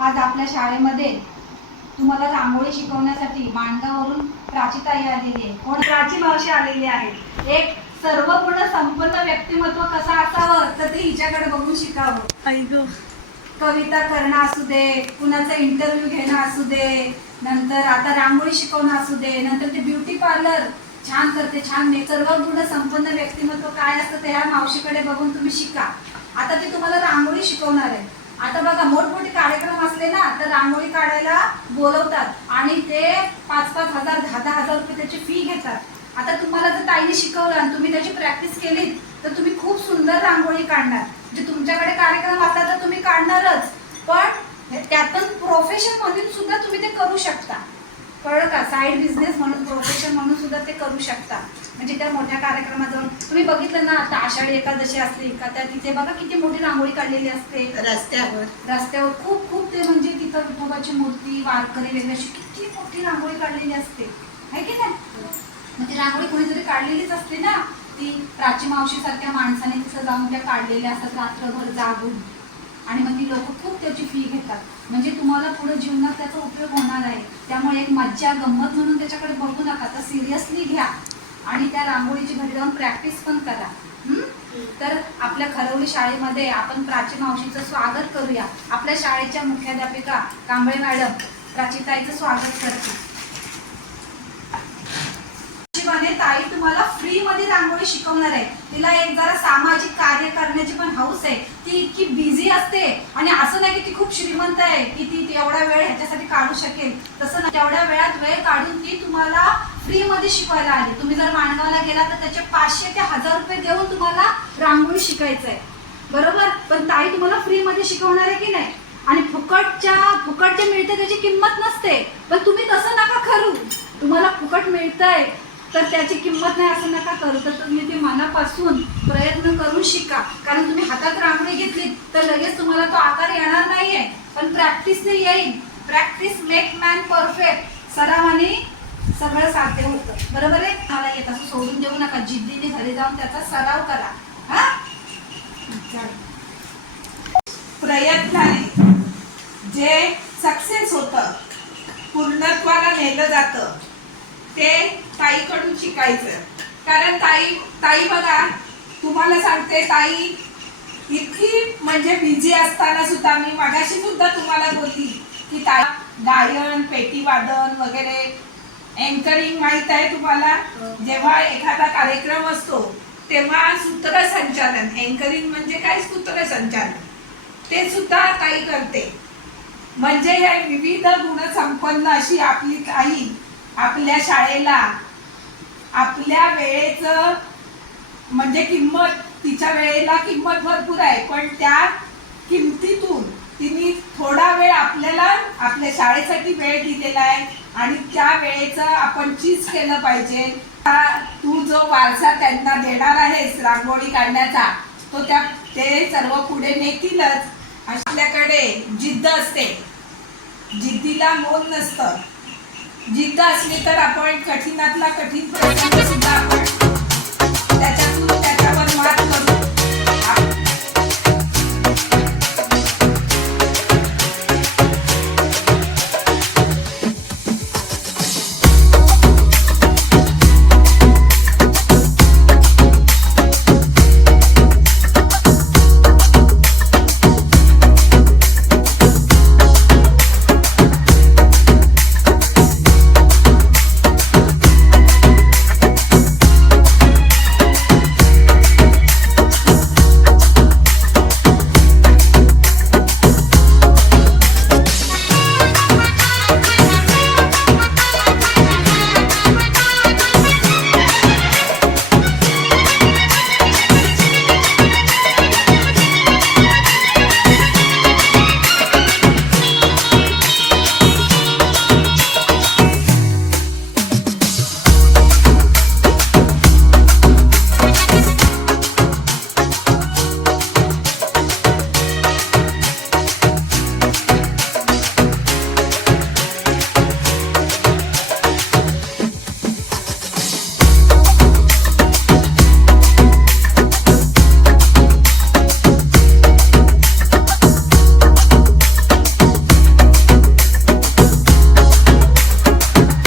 आज आपल्या शाळेमध्ये तुम्हाला रांगोळी शिकवण्यासाठी माणगावरून प्राचीताई आलेली आहे. कोण? प्राची मावशी आलेली आहे. एक सर्वगुण संपन्न व्यक्तिमत्व कसं असावं तर ते हिच्याकडे बघून शिकावं. कविता करणं असू दे, कुणाचा इंटरव्ह्यू घेणं असू दे, नंतर आता रांगोळी शिकवणं असू दे, नंतर ते ब्युटी पार्लर छान करते, छान सर्व गुण संपन्न व्यक्तिमत्व काय असतं ते ह्या मावशीकडे बघून तुम्ही शिका. आता ते तुम्हाला रांगोळी शिकवणार आहे. आता बघा मोठमोठे कार्यक्रम असले ना तर रांगोळी काढायला बोलवतात आणि ते 5-5 हजार 10-10 हजार रुपये त्याची फी घेतात. आता तुम्हाला जर ताईने शिकवलं आणि तुम्ही त्याची प्रॅक्टिस केली तर तुम्ही खूप सुंदर रांगोळी काढणार. म्हणजे तुमच्याकडे कार्यक्रम असला तर तुम्ही काढणारच, पण त्यातून प्रोफेशन म्हणून सुद्धा तुम्ही ते करू शकता. कळलं का? साईड बिझनेस म्हणून, प्रोफेशन म्हणून सुद्धा ते करू शकता. म्हणजे त्या मोठ्या कार्यक्रमात जाऊन तुम्ही बघितलं ना, आता आषाढी एकादशी असते का, त्या तिथे बघा किती मोठी रांगोळी काढलेली असते रस्त्यावर खूप खूप ते म्हणजे तिथं विठोबाची मूर्ती, वारकरी वगैरे अशी किती मोठी रांगोळी काढलेली असते, आहे की नाही? मग ती रांगोळी कोणीतरी काढलेलीच असते ना. ती प्राची मावशी सारख्या माणसाने तिथं जाऊन त्या काढलेल्या असतात रात्रभर जागून, आणि मग ती लोक खूप त्याची फी घेतात. म्हणजे तुम्हाला पुढे जीवनात त्याचा उपयोग होणार आहे. त्यामुळे एक मज्जा गंमत म्हणून त्याच्याकडे बघू नका, तर सिरियसली घ्या आणि त्या रांगोळीची घरी जाऊन प्रॅक्टिस पण करा. तर आपल्या खरवली शाळेमध्ये आपण प्राची मावशीचं स्वागत करूया. आपल्या शाळेच्या मुख्याध्यापिका कांबळे मॅडम प्राचीताईचं स्वागत करते. ताई तुम्हाला फ्री मध्ये रांगोळी शिकवणार आहे. तिला एक जरा सामाजिक कार्य करण्याची पण हौस आहे. ती इतकी बिझी असते आणि असं नाही की ती खूप श्रीमंत आहे की ती एवढा वेळ ह्याच्यासाठी काढू शकेल. तसं नाही, तेवढ्या वेळात वेळ काढून ती तुम्हाला फ्री मध्ये शिकवायला आली. तुम्ही जर माणगावला गेला तर त्याचे 500 ते 1000 रुपये देऊन तुम्हाला रांगोळी शिकायचं आहे, बरोबर? पण ताई तुम्हाला फ्री मध्ये शिकवणार आहे की नाही. आणि फुकटचे मिळते त्याची किंमत नसते, पण तुम्ही तसं नका करू. तुम्हाला फुकट मिळतंय तर त्याची किंमत नाही असं नका करू. तर तुम्ही ते मनापासून प्रयत्न करून शिका. कारण तुम्ही हातात रांगोळी घेतली तर लगेच तुम्हाला तो आकार येणार नाहीये, पण प्रॅक्टिसने येईल. Practice make man perfect. सरावाने सगळं साध्य होतं, बरोबर आहे? मला येत असं सोडून देऊ नका. जिद्दीने घरी जाऊन त्याचा सराव करा. हा, प्रयत्नाने जे सक्सेस होतं, पूर्णत्वाला नेलं जातं, ते ताईकडून शिकायचं. कारण ताई बघा, तुम्हाला सांगते, ताई इतकी म्हणजे बिझी असताना सुद्धा, मी मागाशी सुद्धा तुम्हाला बोलली की ताई गायन, पेटी वादन वगैरे, अँकरिंग माहित आहे तुम्हाला? जेव्हा एखादा कार्यक्रम असतो तेव्हा सूत्रसंचालन, अँकरिंग म्हणजे काय, सूत्रसंचालन, ते सुद्धा ताई करते. म्हणजे हे विविध गुणसंपन्न अशी आपली ताई आपल्या शाळेला आपल्या वेळेचं म्हणजे किंमत, तिच्या वेळेला किंमत भरपूर आहे, पण त्या किमतीतून तिने थोडा वेळ आपल्याला आपल्या शाळेसाठी वेळ दिलेला आहे आणि त्या वेळेचं आपण चीज केलं पाहिजे. तू जो वारसा त्यांना देणार आहेस रांगोळी काढण्याचा, तो ते सर्व पुढे नेतीलच. आपल्याकडे जिद्द असते, जिद्दीला मोल नसतं. जिद्द असली तर आपण कठीणातला कठीण प्रसंग सुद्धा आपण